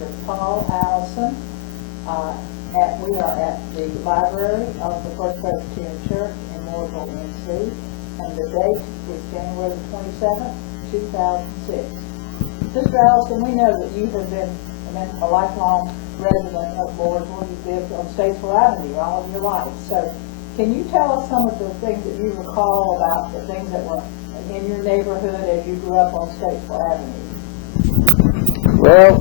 Mr. Paul Allison. We are at the library of the First Presbyterian Church in Mooresville, NC, and the date is January the 27th, 2006. Mr. Allison, we know that you have been a lifelong resident of Mooresville. You've lived on Statesville Avenue all of your life. So can you tell us some of the things that you recall about the things that were in your neighborhood as you grew up on Statesville Avenue? Well,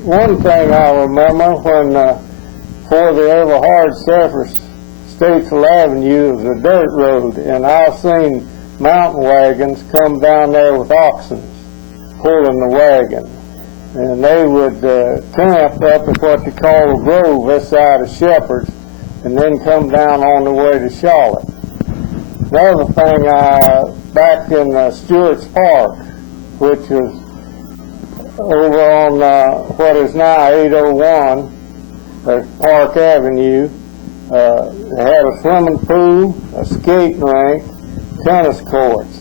one thing I remember when before they ever hard surfaced Statesville Avenue was a dirt road, and I've seen mountain wagons come down there with oxen pulling the wagon, and they would camp up at what they call the Grove this side of Shepherd's, and then come down on the way to Charlotte. Another thing, back in Stewart's Park, which was over on what is now 801 Park Avenue, they had a swimming pool, a skating rink, tennis courts,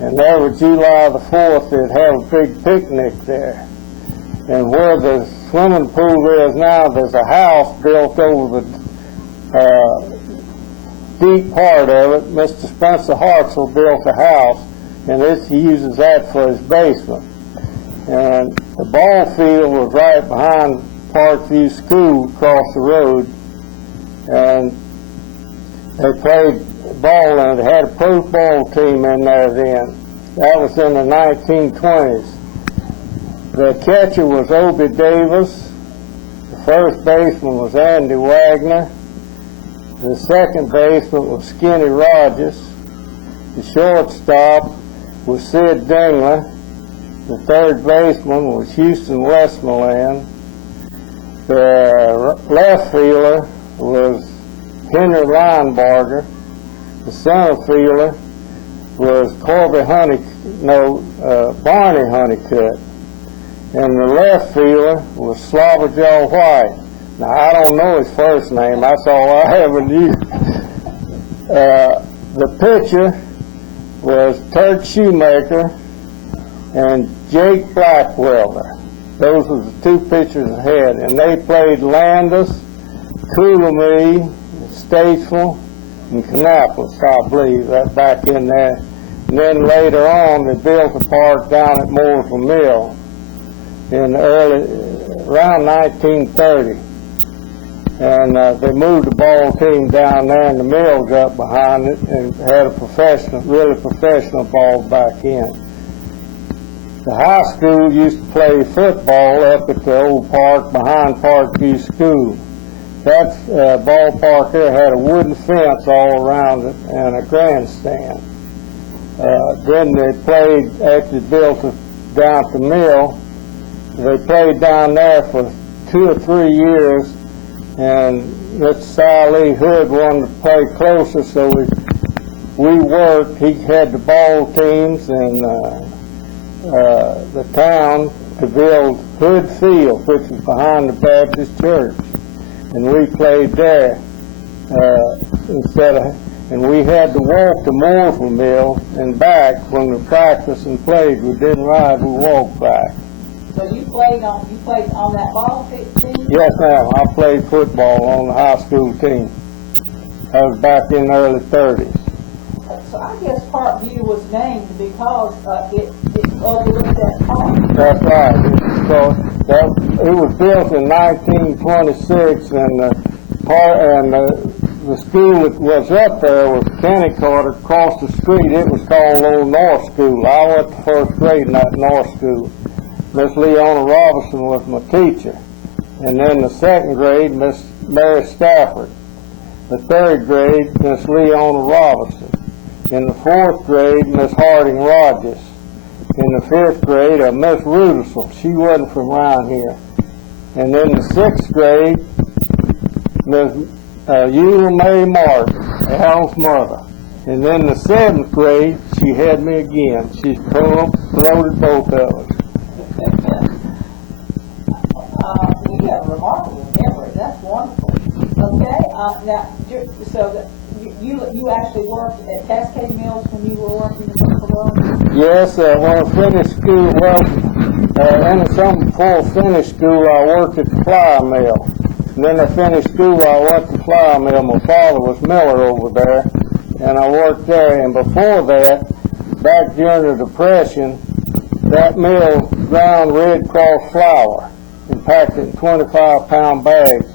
and every July the 4th they'd have a big picnic there. And where the swimming pool is now, there's a house built over the deep part of it. Mr. Spencer Hartzell built a house, and he uses that for his basement. And the ball field was right behind Parkview School across the road, and they played ball, and they had a pro ball team in there then. That was in the 1920s. The catcher was Obie Davis. The first baseman was Andy Wagner. The second baseman was Skinny Rogers. The shortstop was Sid Dingler. The third baseman was Houston Westmoreland. The left fielder was Henry Linebarger. The center fielder was Barney Honeycutt. And the left fielder was Slobberjaw White. Now, I don't know his first name. That's all I ever knew. The pitcher was Turk Shoemaker and Jake Blackwelder. Those were the two pitchers ahead. And they played Landis, Coolamy, Statesville, and Kannapolis, I believe, that back in there. And then later on, they built a park down at Mooresville Mill in around 1930. And they moved the ball team down there, and the mill's up behind it, and had a really professional ball back in. The high school used to play football up at the old park behind Parkview School. That ballpark there had a wooden fence all around it and a grandstand. Then they played, after they built it down at the mill, they played down there for 2 or 3 years, and Mr. Cy Lee Hood wanted to play closer, so we worked. He had the ball teams and the town to build Hood Field, which is behind the Baptist Church, and we played there and we had to walk to Mooresville Mill and back when we practiced and played. We didn't ride, we walked back. So you played on that ball team? Yes, ma'am. I played football on the high school team. That was back in the early 30s. So I guess Parkview was named because it overlooked that park. That's right. It was built in 1926, and the school that was up there was Kenny Carter. Across the street, it was called Old North School. I went to first grade in that North School. Miss Leona Robinson was my teacher. And then the second grade, Miss Mary Stafford. The third grade, Miss Leona Robinson. In the fourth grade, Miss Harding Rogers. In the fifth grade, Miss Rudisell. She wasn't from around here. And then the sixth grade, Miss Eula May Martin, Al's mother. And then the seventh grade, she had me again. She promoted both of us. You have a remarkable memory. That's wonderful. Okay, now, so you actually worked at Cascade Mills when you were working in the world? Yes, when I finished school, well, In the summer before I finished school, I worked at the flour mill. And then I finished school, I went to the flour mill. My father was miller over there, and I worked there. And before that, back during the Depression, that mill ground Red Cross flour and packed it in 25-pound bags.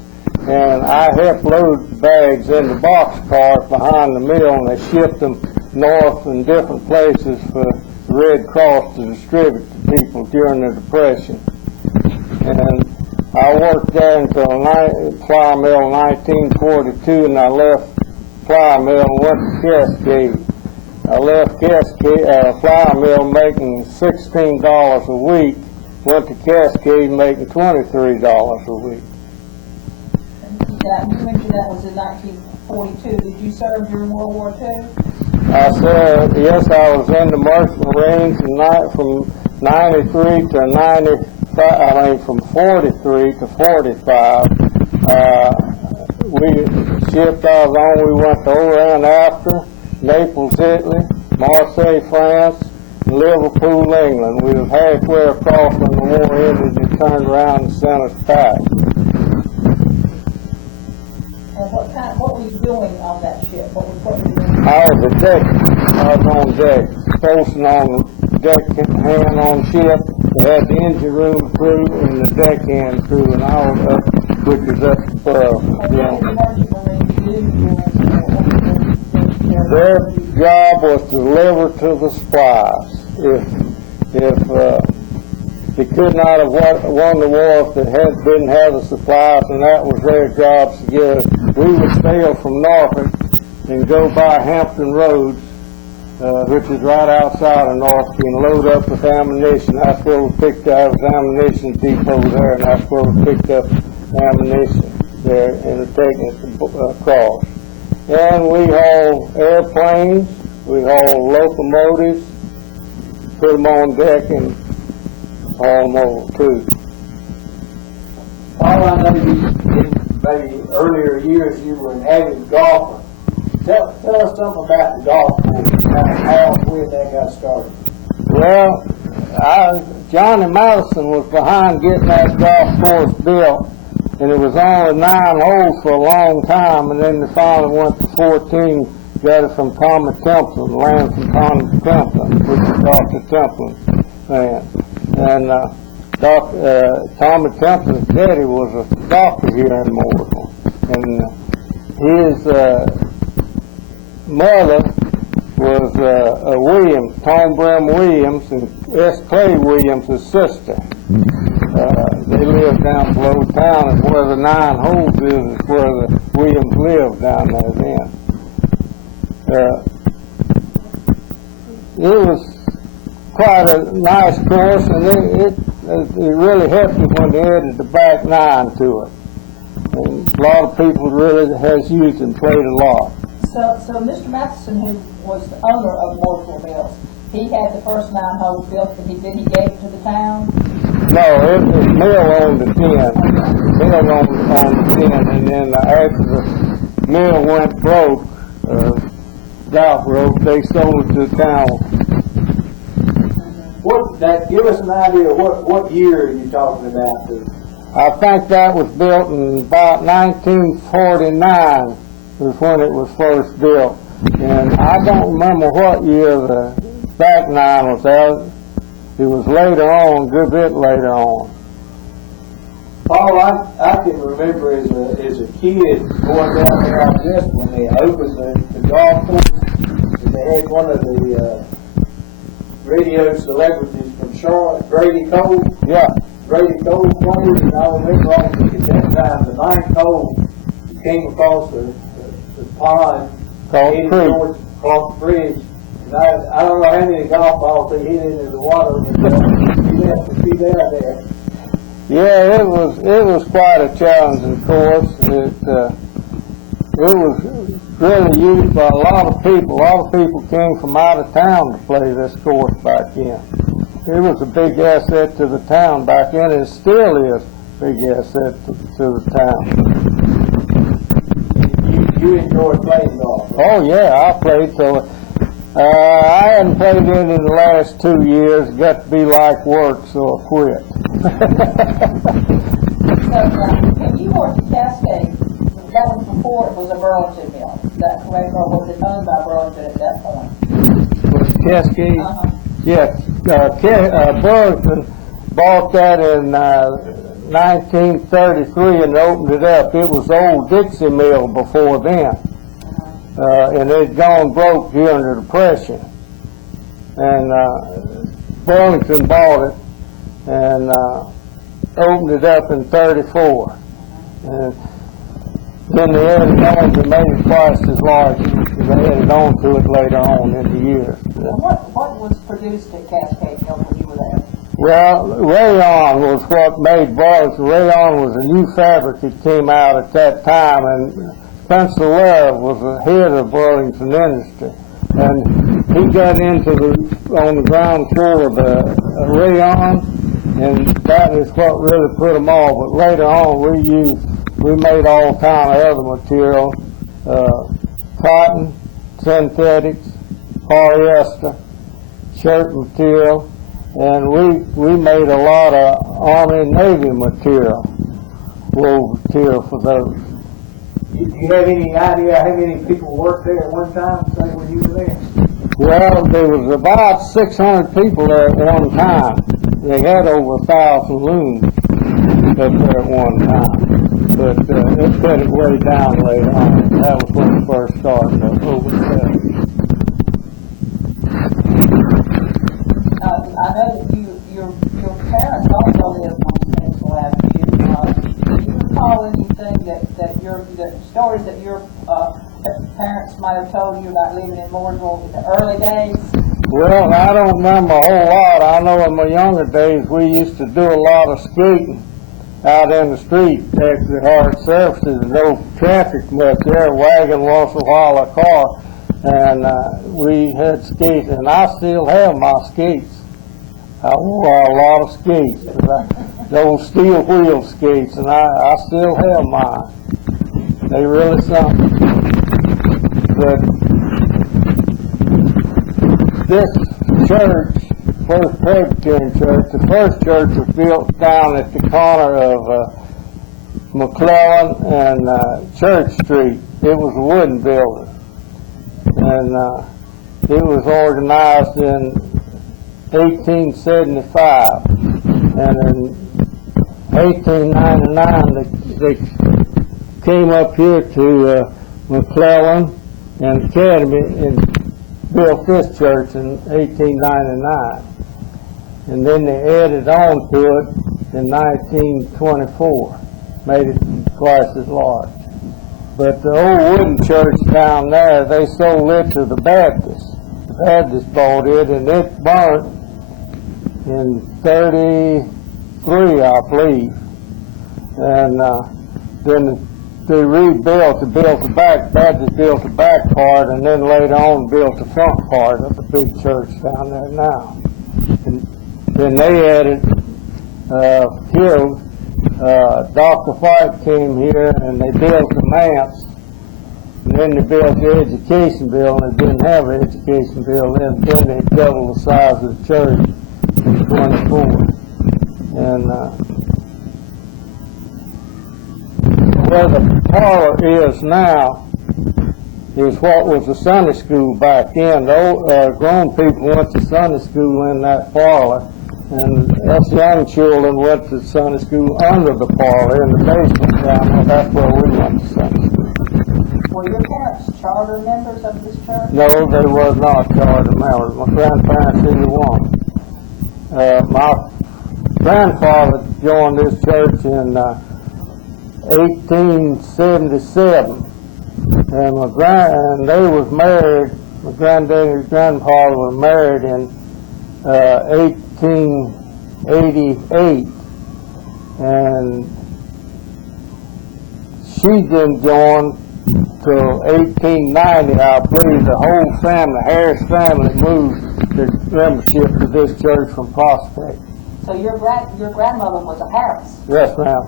And I helped load the bags in the box cars behind the mill, and they shipped them north and different places for the Red Cross to distribute to people during the Depression. And I worked there until flour mill in 1942, and I left flour mill and went to Cascade. I left Cascade flour mill making $16 a week, went to Cascade making $23 a week. You mentioned that was in 1942. Did you serve during World War II? I said, yes, I was in the Merchant Marines from 93 to 95, from 43 to 45. We shipped I was on, we went to Oran after, Naples, Italy, Marseille, France, and Liverpool, England. We was halfway across when the war ended and turned around and sent us back. And what were you doing on that ship? What were you doing? I was a deck. I was on deck, posting on the deck hand on ship. We had the engine room crew and the deckhand crew, and I was up, which was up above. Their job was to deliver to the supplies. If they could not have won the war if they didn't have the supplies, and that was their jobs to get it. We would sail from Norfolk and go by Hampton Roads, which is right outside of Norfolk, and load up with ammunition. That's where we picked up, was ammunition depot there, and that's where we picked up ammunition there and taking it across. And we haul airplanes, we haul locomotives, put them on deck and haul them over too. Paul, I know you, maybe earlier years you were an avid golfer. Tell us something about the golf course, how and when that got started. Well, Johnny Madison was behind getting that golf course built, and it was only 9 holes for a long time, and then they finally went to 14, got it from Tommy Templin, land from Tommy Templin, which is Dr. Templin's land. And Tommy Templin's daddy was a doctor here in Mooresville, and his mother was a Williams, Tom Brim Williams, and S. Clay Williams' sister. They lived down below town, and where the 9 holes is where the Williams lived down there then. It was quite a nice course, and it really helped me when they added the back 9 to it. And a lot of people really has used it and played a lot. So Mr. Matheson, who was the owner of Mooresville Mills, he had the first 9 holes built, and then he gave it to the town? No, it was Mill owned the 10. Mill owned the 10, and then after the mill went broke, they sold it to the town. Give us an idea of what year are you talking about? I think that was built in about 1949 was when it was first built. And I don't remember what year the back 9 was out. It was later on, a good bit later on. Paul, I can remember as a kid going down there, I guess, when they opened the golf course, and they had one of the radio celebrities from Charlotte, Grady Cole. Yeah. Grady Cole played, and I remember I think at that time, the 9th hole, you came across the pond, heading towards across the bridge. And I don't know how many golf balls they hit into the water, but you have to see that there. Yeah, it was quite a challenging course. It was really used by a lot of people. A lot of people came from out of town to play this course back then. It was a big asset to the town back then, and it still is a big asset to the town. You enjoyed playing golf? Oh yeah, I played till I hadn't played any in the last 2 years. Got to be like work, so I quit. So, when you worked at Cascade, that was before it was a Burlington mill, is that correct, or was it owned by Burlington at that point? Was it Cascade? Uh-huh. Yes. Burlington bought that in 1933 and opened it up. It was the old Dixie Mill before then. And they'd gone broke during the Depression. And Burlington bought it and opened it up in 34. And then they added on to made it twice as large. They added on to it later on in the year. What was produced at Cascade Mill when you were there? Well, rayon was what made Burlington. Rayon was a new fabric that came out at that time, and Spencer Ware was the head of Burlington industry. And he got into on the ground floor of the rayon, and that is what really put them all. But later on, we made all kind of other material, cotton, synthetics, polyester, shirt material, and we made a lot of Army and Navy material, wool material for those. Do you have any idea how many people worked there at one time, say when you were there? Well, there was about 600 people there at one time. They had over 1,000 looms up there at one time. But it cut it way down later on. That was when it first started, over there. I know that your parents also lived on Peninsula Avenue. Do you recall anything that stories that your parents might have told you about living in Mooresville in the early days? Well, I don't remember a whole lot. I know in my younger days we used to do a lot of skating out in the street after the hard surfaces. No traffic much there, wagon once in a while a car, and we had skates, and I still have my skates. I wore a lot of skates, those steel wheel skates, and I still have mine. They really something. But this church, First Presbyterian Church, the first church was built down at the corner of McClellan and Church Street. It was a wooden building, and it was organized in 1875, and in 1899 they came up here to McClellan and Academy and built this church in 1899, and then they added on to it in 1924, made it twice as large. But the old wooden church down there, they sold it to the Baptists. The Baptists bought it, and it burnt in 33, I believe. And then they rebuilt, the Baptists built the back part, and then later on built the front part of the big church down there now. And then they added here, Dr. White came here and they built the manse, and then they built the education building. They didn't have an education building, then they doubled the size of the church in 24. And where the parlor is now is what was the Sunday school back then. The old, grown people went to Sunday school in that parlor, and us young children went to Sunday school under the parlor in the basement down there. That's where we went to Sunday school. Were your parents charter members of this church? No, they was not charter members. My grandparents either one. My grandfather joined this church in 1877, and they was married. My granddaddy and grandfather were married in 1888, and she didn't join till 1890, I believe. The whole family, Harris family, moved their membership to this church from Prospect. So your grandmother was a Harris? Yes, ma'am.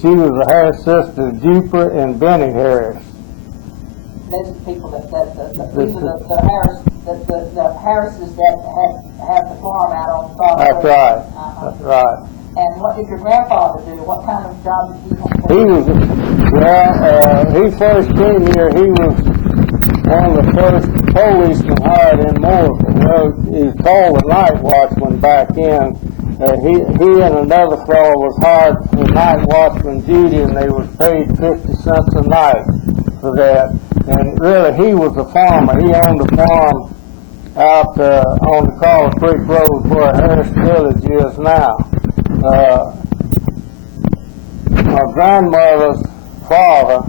She was a Harris sister, Jupiter and Benny Harris. those are the people that these are the Harrises that have the farm out on Frog That's Creek. right, Uh-huh. that's right. And what did your grandfather do? What kind of job did he have? He was, he first came here, he was one of the first policemen hired in Mooresville. Well, he was called the night watchman back in. He and another fellow was hired for night watchman duty, and they was paid 50 cents a night for that. And really, he was a farmer. He owned a farm out on the Carl Creek Road where Harris Village is now. My grandmother's father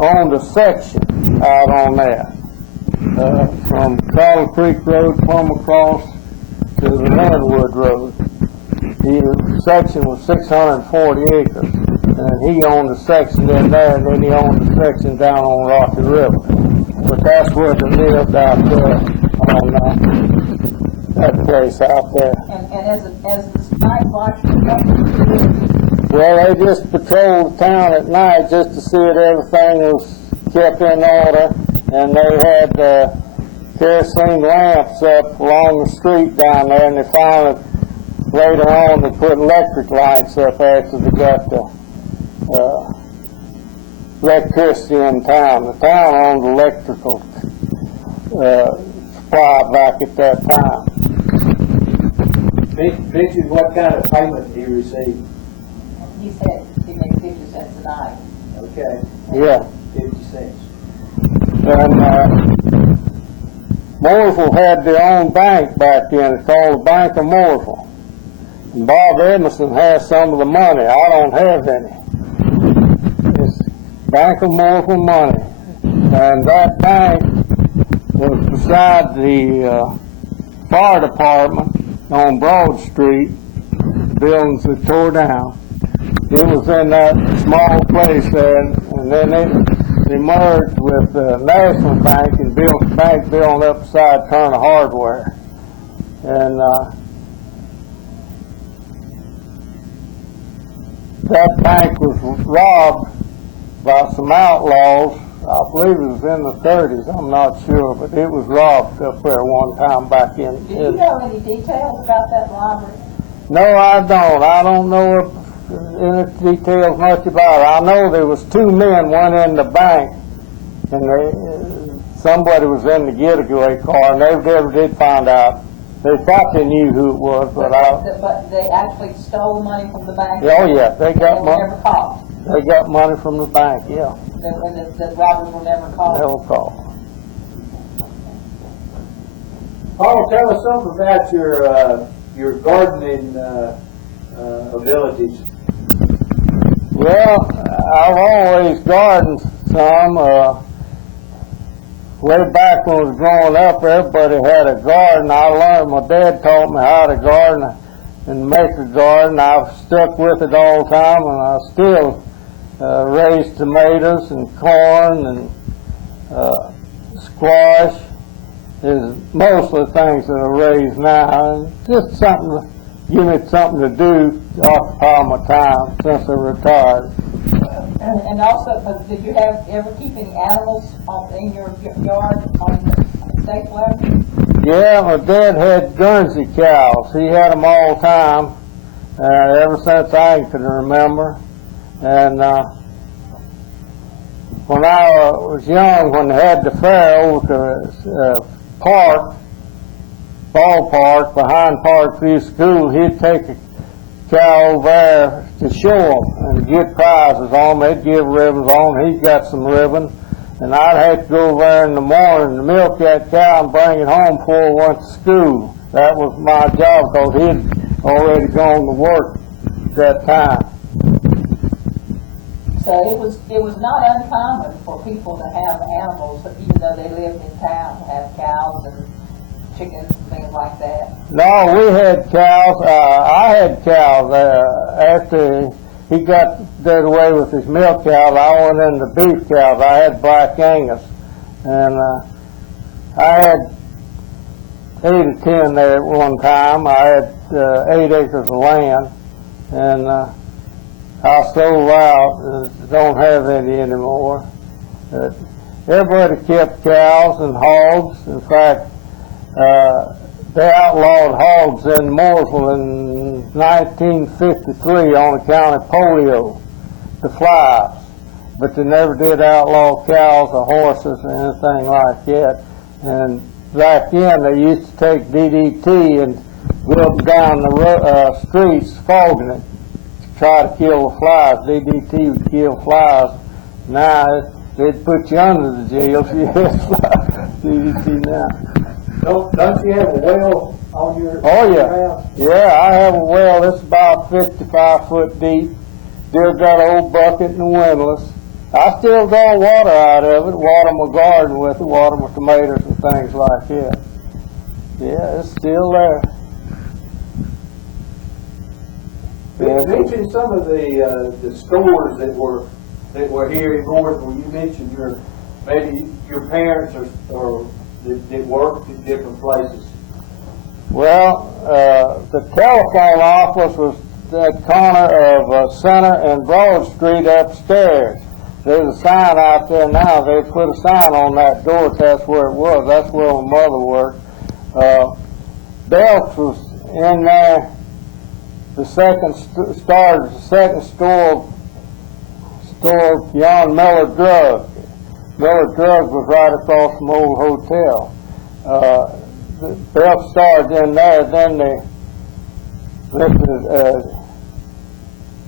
owned a section out on that, from Carl Creek Road, plumb across to the Linwood Road. The section was 640 acres, and he owned a section in there, and then he owned a section down on Rocky River. But that's where they lived out there on that place out there. And as the night watchman, what did you do? Well, they just patrolled the town at night just to see that everything was kept in order, and they had kerosene lamps up along the street down there, and they finally, later on, they put electric lights up after they got the electricity in town. The town owned electrical supply back at that time. Richard, what kind of payment did he receive? He said he made 50 cents a night. Okay, Yeah. 50 cents. And Mooresville had their own bank back then. It's called the Bank of Mooresville. And Bob Edmondson has some of the money. I don't have any. It's Bank of Mooresville money. And that bank was beside the fire department on Broad Street, buildings that tore down. It was in that small place there, and then it merged with the National Bank and built a bank building up beside Turner Hardware. And that bank was robbed by some outlaws. I believe it was in the 30s, I'm not sure, but it was robbed up there one time back in. Do you know any details about that robbery? No, I don't. I don't know any details much about it. I know there was two men, one in the bank, and somebody was in the getaway car, and they never did find out. They thought they knew who it was, but But they actually stole money from the bank? Oh, yeah, they got They were money. never caught? They got money from the bank, yeah. The robbers were never caught? Never caught. Paul, tell us something about your gardening abilities. Well, I've always gardened some. Way back when I was growing up, everybody had a garden. I learned, my dad taught me how to garden and make a garden. I've stuck with it all the time, and I still raise tomatoes and corn and squash. Is most of the things that I raise now, and just something to give me something to do to occupy my time since I retired. And also, did you ever keep any animals in your yard on the state level? Yeah, my dad had Guernsey cows. He had them all the time, ever since I can remember. And when I was young, when they had the fair over to ballpark behind Parkview School, he'd take a cow over there to show them and get prizes on them. They'd give ribbons on them. He'd got some ribbon, and I'd have to go over there in the morning to milk that cow and bring it home before I went to school. That was my job because he'd already gone to work at that time. So it was not uncommon for people to have animals, even though they lived in town, to have cows and chickens and things like that. No, we had cows. I had cows. After he got that away with his milk cows, I went into beef cows. I had Black Angus, and I had 8 or 10 there at one time. I had 8 acres of land, and I sold out. Don't have any anymore. everybody kept cows and hogs. In fact, they outlawed hogs in Mooresville in 1953 on account of polio, the flies. But they never did outlaw cows or horses or anything like that. And back then, they used to take DDT and go up and down the streets fogging it to try to kill the flies. DDT would kill flies. Now, they'd put you under the jail if you had DDT now. Don't you have a well on your Oh, yeah. house? Yeah, I have a well that's about 55 foot deep. Still got an old bucket and a windlass. I still draw water out of it, water my garden with it, water my tomatoes and things like that. Yeah, it's still there. You mentioned some of the stores that were here in Mooresville. You mentioned maybe your parents or that worked in different places. Well, the telephone office was that corner of Center and Broad Street upstairs. There's a sign out there now. They put a sign on that door. That's where it was. That's where my mother worked. Belts was in there. The second store beyond Miller Drug. Miller Drug was right across from Old Hotel. The Belts started in there. Then they lifted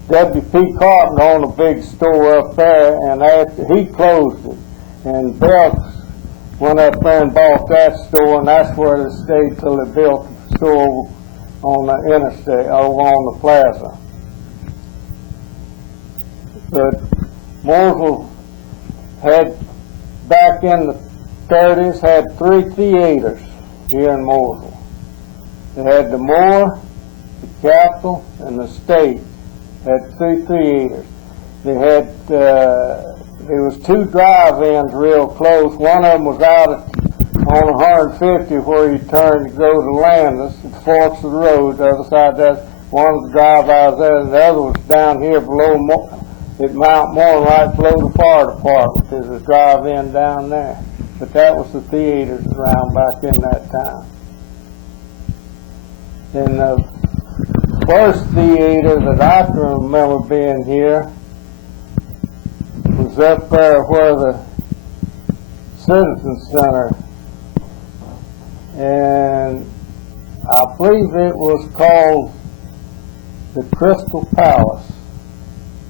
W.P. Carpenter owned a big store up there, and after he closed it, and Belts went up there and bought that store, and that's where they stayed till they built the store on the interstate, over on the plaza. But Mooresville had, back in the 30s, had 3 theaters here in Mooresville. They had the Moore, the Capitol, and the State. Had 3 theaters. They had, there was 2 drive-ins real close. One of them was out on 150 where you turn to go to Landis, at the forks of the road. The other side, that's one of the drive-bys there, and the other was down here below at Mount Moore, right below the fire department. There's a drive-in down there. But that was the theaters around back in that time. And the first theater that I can remember being here was up there where the Citizen Center, and I believe it was called the Crystal Palace.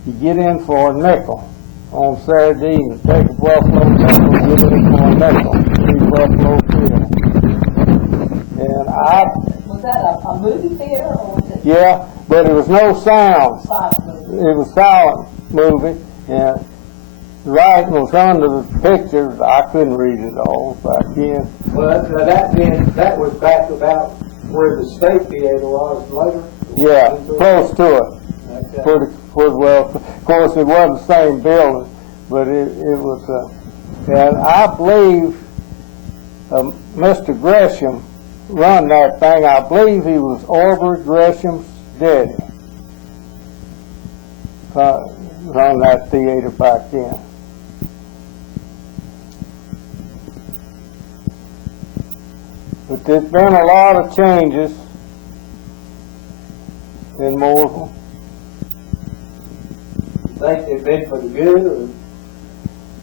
You get in for a nickel on Saturday evening, take a buffalo nickel, get in for a nickel, 3 buffalo pills. And Was that a movie theater or was it? Yeah, but it was no sound. Silent movie. It was a silent movie, and the writing was under the pictures. I couldn't read it all back then. Well, that was back about where the State Theater was later. Yeah, close to it. Okay. Pretty well. Of course, it wasn't the same building, but it was. And I believe Mr. Gresham run that thing. I believe he was Aubrey Gresham's daddy. Run that theater back then. But there's been a lot of changes in Mooresville. You think they've been for the good,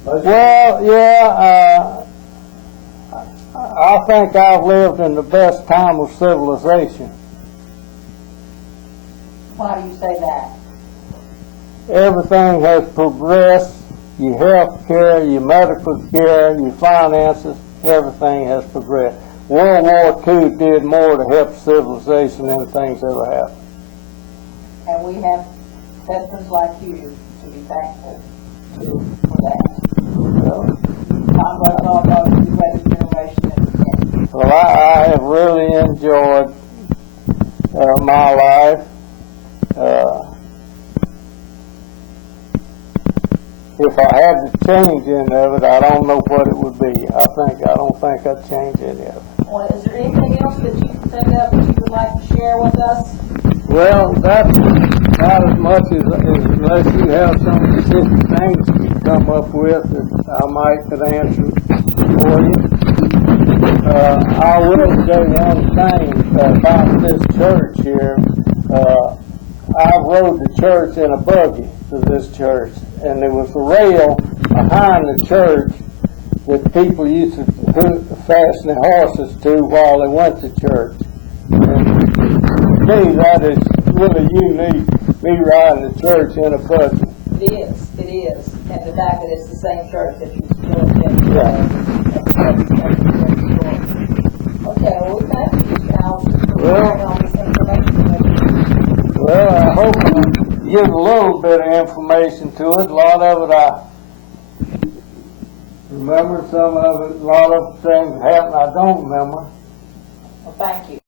or? Well, yeah, I think I've lived in the best time of civilization. Why do you say that? Everything has progressed. Your health care, your medical care, your finances, everything has progressed. World War II did more to help civilization than things ever happened. And we have veterans like you to be thankful to for that. Tom Russ, all those who led this generation in. Well, I have really enjoyed my life. If I had to change any of it, I don't know what it would be. I don't think I'd change any of it. Well, is there anything else that you can think of that you would like to share with us? Well, that's Not as much as unless you have some specific things you come up with that I might could answer for you. I will say one thing about this church here. I rode the church in a buggy to this church, and there was a rail behind the church that people used to fasten their horses to while they went to church. And to me, that is really unique, me riding the church in a buggy. It is, and the fact that it's the same church that you still attend. Okay, well, we thank you, Al, for sharing all this information. Well, I hope I give a little bit of information to it. A lot of it I remember, some of it, a lot of things happened I don't remember. Well, thank you.